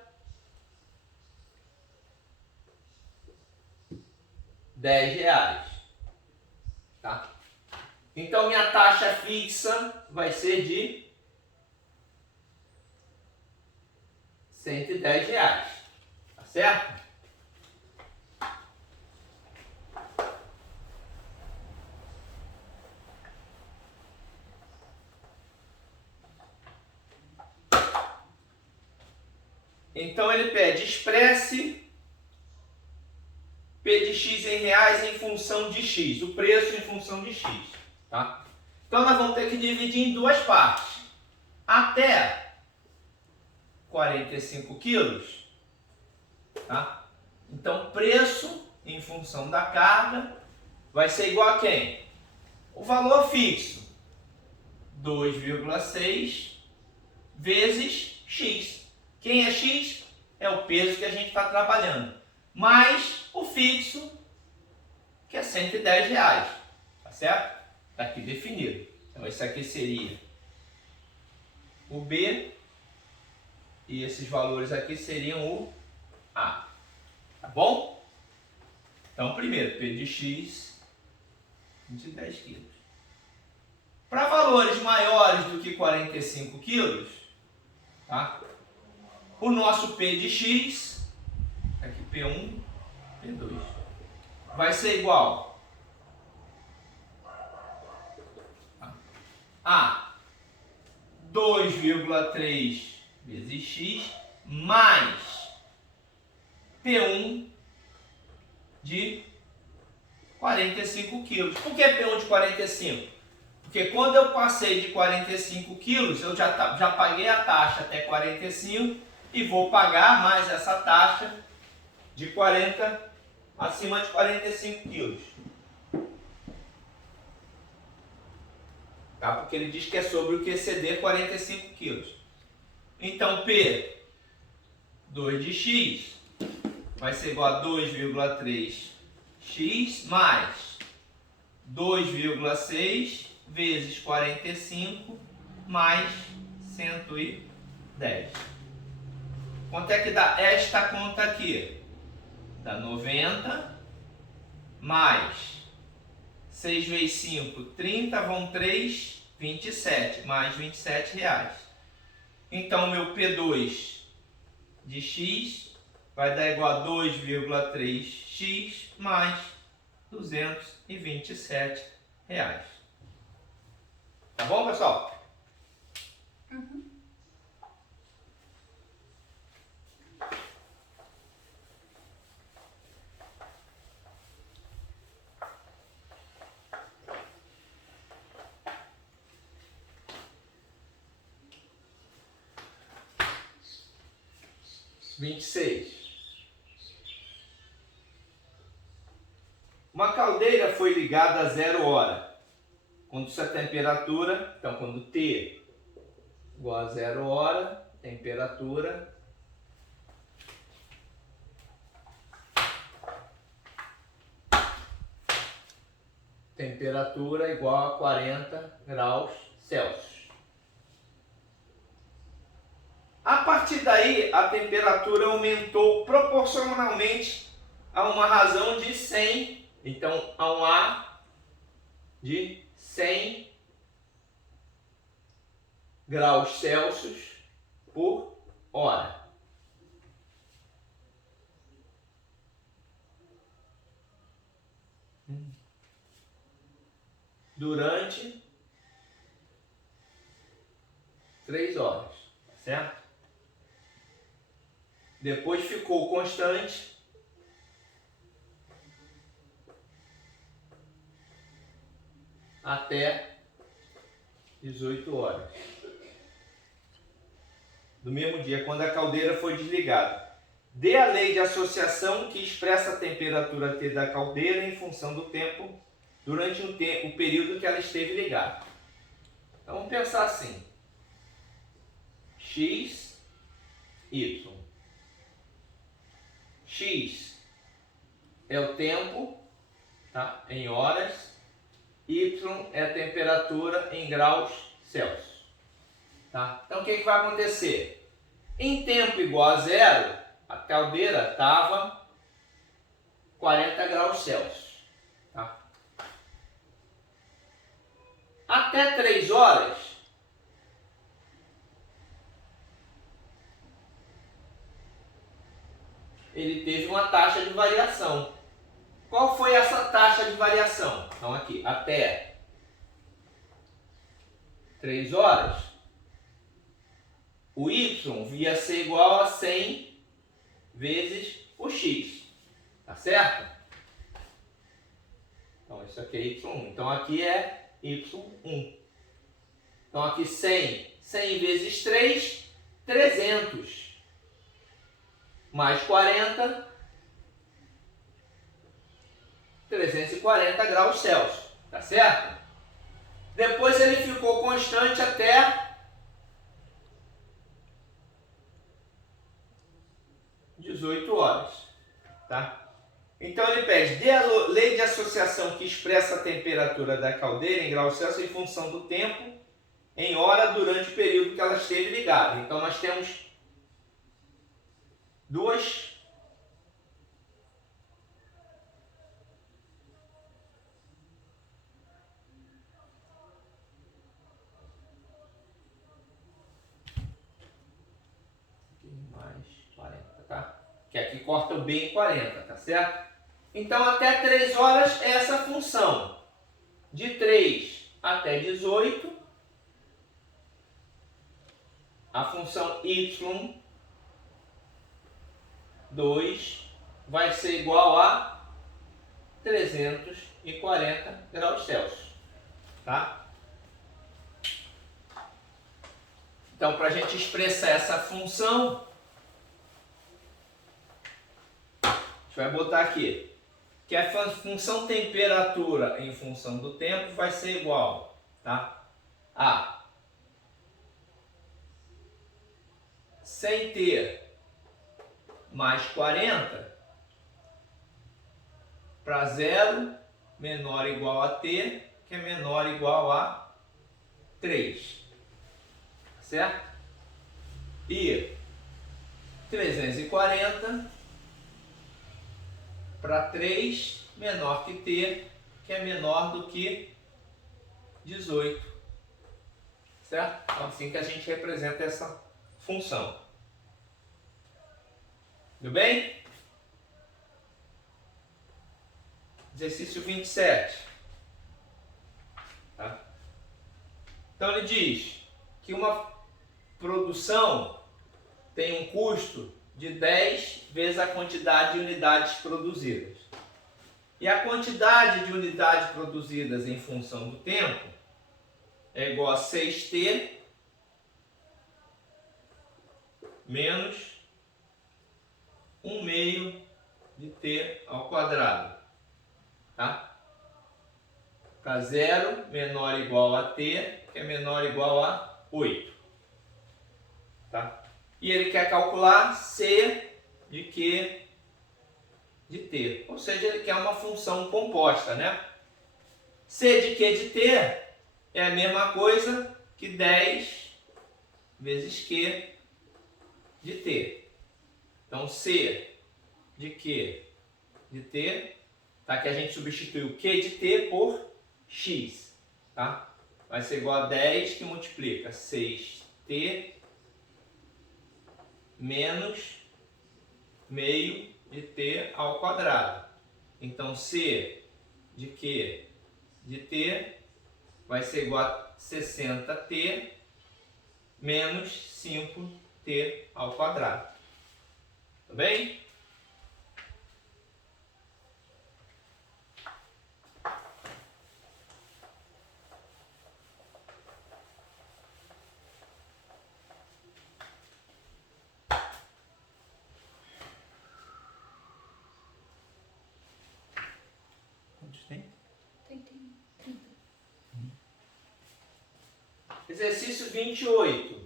R$10. Tá? Então minha taxa fixa vai ser de R$110. Tá certo? Então ele pede expresse P de X em reais em função de X, o preço em função de X. Tá? Então nós vamos ter que dividir em duas partes. Até 45 quilos. Tá? Então preço em função da carga vai ser igual a quem? O valor fixo, 2,6 vezes X. Quem é X? É o peso que a gente está trabalhando. Mais o fixo, que é R$110. Tá certo? Está aqui definido. Então, esse aqui seria o B. E esses valores aqui seriam o A. Tá bom? Então, primeiro, P de X de 10 quilos. Para valores maiores do que 45 quilos, tá? O nosso P de X, aqui P1, P2, vai ser igual a 2,3 vezes X mais P1 de 45 quilos. Por que P1 de 45? Porque quando eu passei de 45 quilos, eu já paguei a taxa até 45 e vou pagar mais essa taxa de 40 acima de 45 quilos. Tá? Porque ele diz que é sobre o que exceder 45 quilos. Então P 2 de X vai ser igual a 2,3x mais 2,6 vezes 45 mais 110. Quanto é que dá esta conta aqui? Dá 90 mais 6 vezes 5, 30, vão 3, 27, mais R$27. Então, meu P2 de X vai dar igual a 2,3x mais R$227. Tá bom, pessoal? Uhum. Uma caldeira foi ligada a 0 hora. Quando essa temperatura, então quando T igual a 0 hora, temperatura igual a 40 graus Celsius. A partir daí, a temperatura aumentou proporcionalmente a uma razão de 100, então a um A de 100 graus Celsius por hora. Durante 3 horas, certo? Depois ficou constante até 18 horas do mesmo dia, quando a caldeira foi desligada. Dê a lei de associação que expressa a temperatura T da caldeira em função do tempo durante o período que ela esteve ligada. Então vamos pensar assim: X, Y. X é o tempo, tá? Em horas. Y é a temperatura em graus Celsius. Tá? Então o que vai acontecer? Em tempo igual a 0, a caldeira estava 40 graus Celsius. Tá? Até 3 horas, ele teve uma taxa de variação. Qual foi essa taxa de variação? Então aqui, até 3 horas, o Y via ser igual a 100 vezes o X. Tá certo? Então isso aqui é Y1. Então aqui é Y1. Então aqui 100. 100 vezes 3, 300. Mais 40, 340 graus Celsius. Tá certo? Depois ele ficou constante até 18 horas. Tá? Então ele pede, dê a lei de associação que expressa a temperatura da caldeira em graus Celsius em função do tempo em hora durante o período que ela esteve ligada. Então nós temos duas mais 40, tá? Que aqui corta o B em 40, tá certo? Então até 3 horas é essa função. De 3 até 18, a função Y2 vai ser igual a 340 graus Celsius. Tá? Então, para a gente expressar essa função, a gente vai botar aqui que a função temperatura em função do tempo vai ser igual, tá? A 100T mais 40 para 0 menor ou igual a T, que é menor ou igual a 3. Certo? E 340 para 3 menor que T, que é menor do que 18. Certo? Então, assim que a gente representa essa função. Tudo bem? Exercício 27. Tá? Então ele diz que uma produção tem um custo de 10 vezes a quantidade de unidades produzidas. E a quantidade de unidades produzidas em função do tempo é igual a 6T menos 1 meio de T ao quadrado. Tá? Para 0 menor ou igual a T, que é menor ou igual a 8. Tá? E ele quer calcular C de Q de T. Ou seja, ele quer uma função composta, né? C de Q de T é a mesma coisa que 10 vezes Q de T. Então, C de Q de T, tá? Que a gente substituiu Q de T por X, tá? Vai ser igual a 10 que multiplica 6T menos meio de T ao quadrado. Então, C de Q de T vai ser igual a 60T menos 5T ao quadrado. Tá bem? Quantos tem? Tem 30. Exercício 28.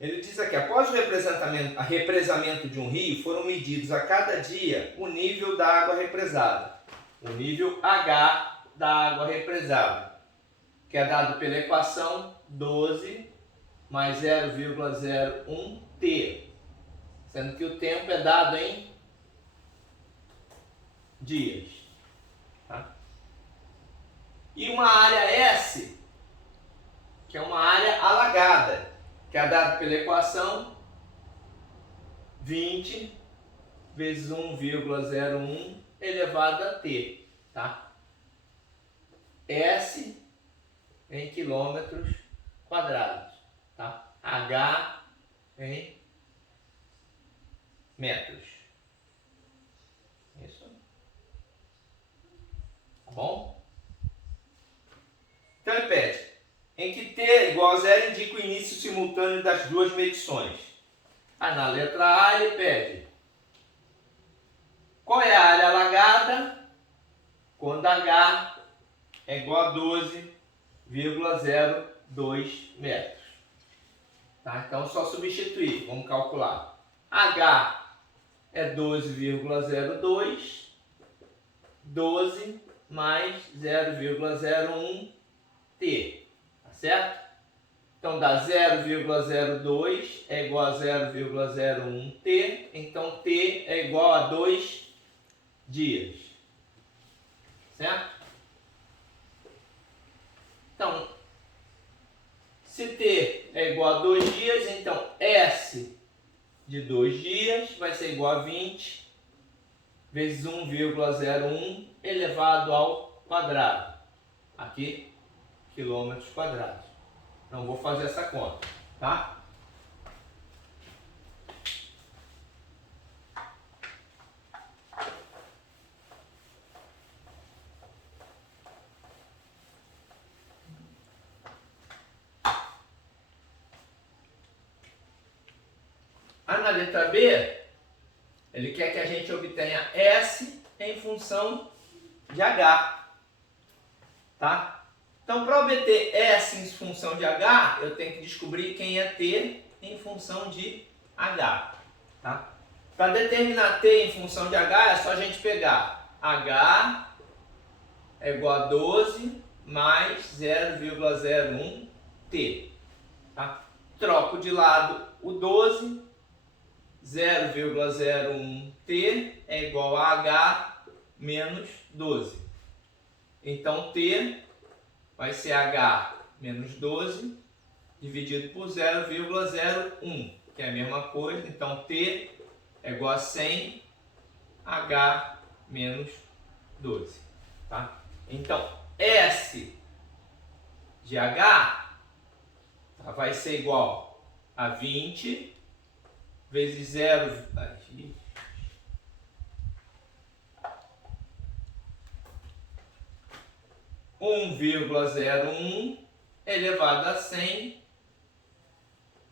Ele diz aqui, após o represamento de um rio, foram medidos a cada dia o nível da água represada, o nível H da água represada, que é dado pela equação 12 mais 0,01T, sendo que o tempo é dado em dias. Tá? E uma área S, que é uma área alagada, que é dado pela equação 20 vezes 1,01 elevado a t, tá? S em quilômetros quadrados, tá? H em metros. Isso. Tá bom? Então ele pede, em que t igual a zero indica o início simultâneo das duas medições. Aí na letra A ele pede qual é a área alagada quando H é igual a 12,02 metros. Tá? Então só substituir, vamos calcular. H é 12,02, 12 mais 0,01 T, tá certo? Então dá 0,02 é igual a 0,01 T, então T é igual a 2 dias, certo? Então, se T é igual a 2 dias, então S de 2 dias vai ser igual a 20 vezes 1,01 elevado ao quadrado. Aqui, quilômetros quadrados. Não vou fazer essa conta, tá? Aí na letra B, ele quer que a gente obtenha S em função de H, tá? Então, para obter S em função de H, eu tenho que descobrir quem é T em função de H, tá? Para determinar T em função de H, é só a gente pegar H é igual a 12 mais 0,01 T, tá? Troco de lado o 12, 0,01 T é igual a H menos 12. Então, T vai ser H menos 12 dividido por 0,01, que é a mesma coisa. Então, T é igual a 100 H menos 12. Tá? Então, S de H vai ser igual a 20 vezes 1,01 elevado a 100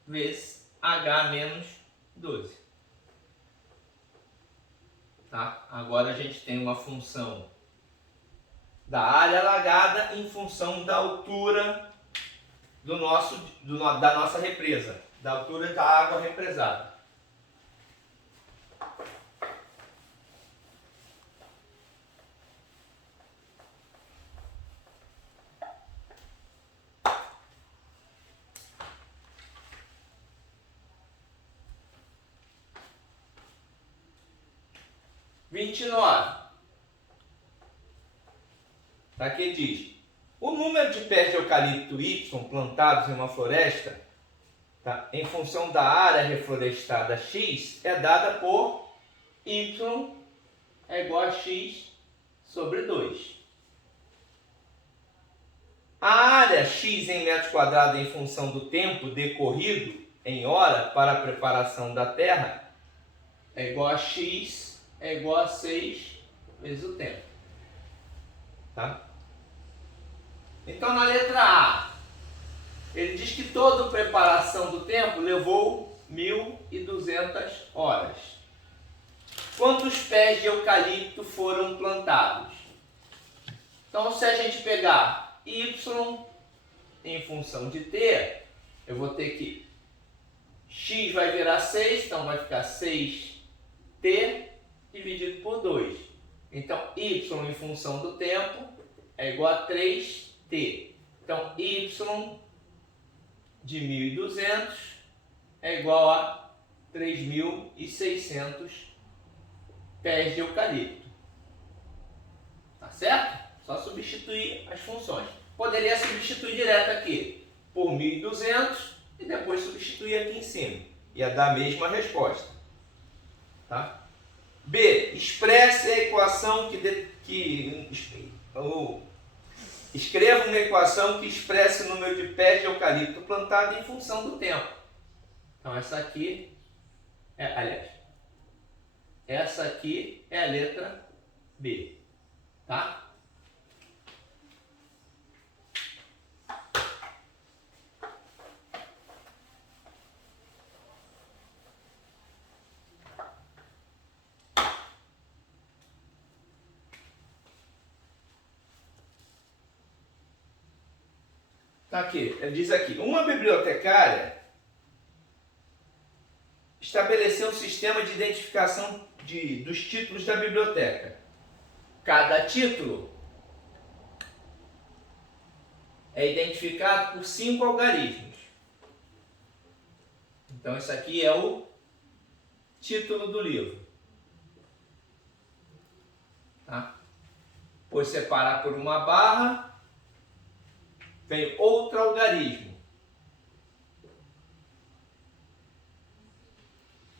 vezes H menos 12. Tá? Agora a gente tem uma função da área alagada em função da altura da nossa represa, da altura da água represada. Aqui diz: o número de pés de eucalipto Y plantados em uma floresta, tá, em função da área reflorestada X, é dada por Y é igual a X sobre 2. A área X em metros quadrados em função do tempo decorrido em hora para a preparação da terra é igual a X é igual a 6 vezes o tempo. Tá? Então, na letra A, ele diz que toda a preparação do tempo levou 1.200 horas. Quantos pés de eucalipto foram plantados? Então, se a gente pegar Y em função de T, eu vou ter que X vai virar 6, então vai ficar 6T dividido por 2. Então, Y em função do tempo é igual a 3T. Então, Y de 1.200 é igual a 3.600 pés de eucalipto. Tá certo? Só substituir as funções. Poderia substituir direto aqui por 1.200 e depois substituir aqui em cima. Ia dar a mesma resposta. Tá? B. Expresse a equação escreva uma equação que expresse o número de pés de eucalipto plantado em função do tempo. Então, essa aqui essa aqui é a letra B. Tá? Tá aqui, ele diz aqui: uma bibliotecária estabeleceu um sistema de identificação dos títulos da biblioteca. Cada título é identificado por 5 algarismos. Então, isso aqui é o título do livro. Tá? Depois separar por uma barra, vem outro algarismo.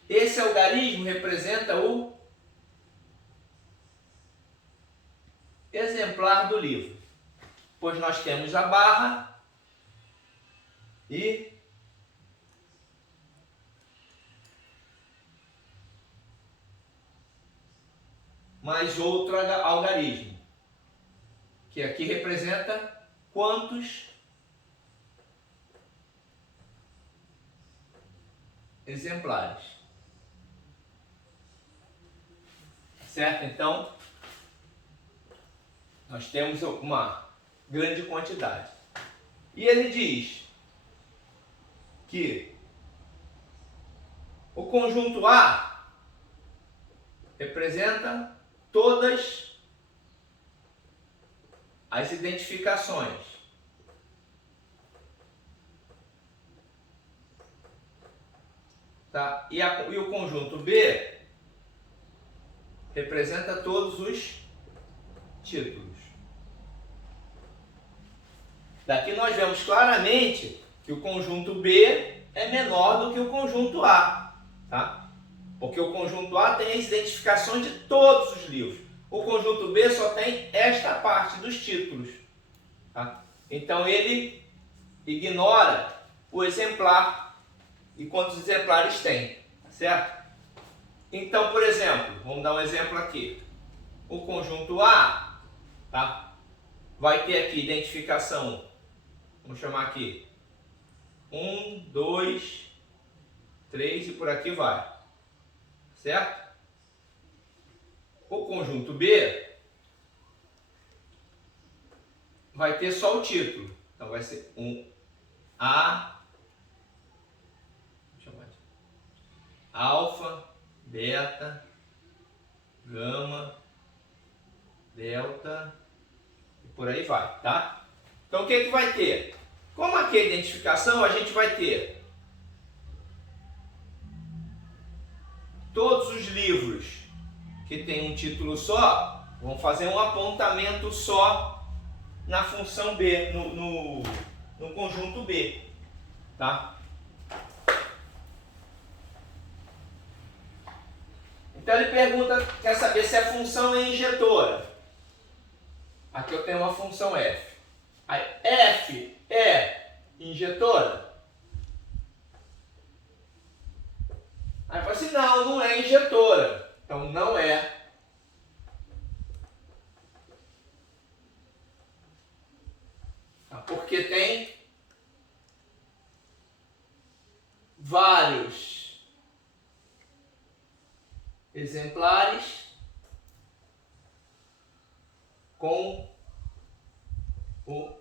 Esse algarismo representa o exemplar do livro, pois nós temos a barra e mais outro algarismo, que aqui representa quantos exemplares. Certo? Então, nós temos uma grande quantidade. E ele diz que o conjunto A representa todas as identificações. Tá? E o conjunto B representa todos os títulos. Daqui nós vemos claramente que o conjunto B é menor do que o conjunto A. Tá? Porque o conjunto A tem as identificações de todos os livros. O conjunto B só tem esta parte dos títulos. Tá? Então ele ignora o exemplar e quantos exemplares tem. Certo? Então, por exemplo, vamos dar um exemplo aqui. O conjunto A, tá, vai ter aqui identificação, vamos chamar aqui 1, 2, 3 e por aqui vai. Certo? O conjunto B vai ter só o título. Então vai ser um A, deixa eu chamar de alfa, beta, gama, delta e por aí vai, tá? Então o que vai ter? Como aqui é identificação, a gente vai ter todos os livros que tem um título só, vão fazer um apontamento só na função B, no conjunto B, tá? Então ele pergunta, quer saber se a função é injetora. Aqui eu tenho uma função f. Aí, f é injetora? Aí eu falo assim, não, não é injetora. Então não é. Porque tem vários exemplares com o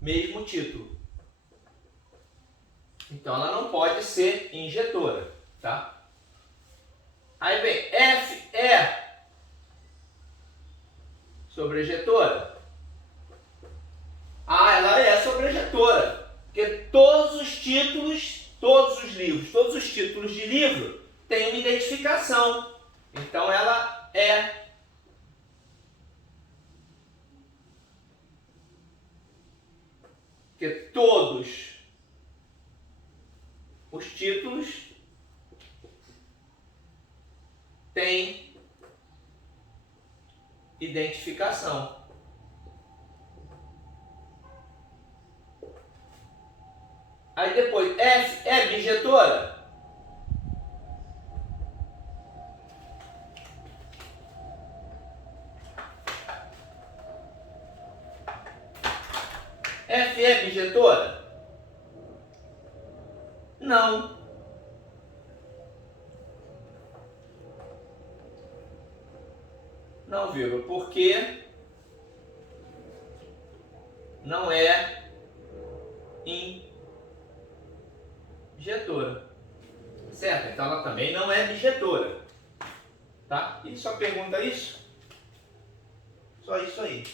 mesmo título. Então ela não pode ser injetora, tá? Aí vem F é sobrejetora. Ah, ela é sobrejetora, porque todos os títulos, todos os livros, todos os títulos de livro têm uma identificação. Então ela é. Porque todos os títulos têm identificação. Aí depois, F é bijetora? F é bijetora? Não. Não, vírgula, porque não é injetora. Certo? Então ela também não é bijetora. Tá? E só pergunta isso? Só isso aí.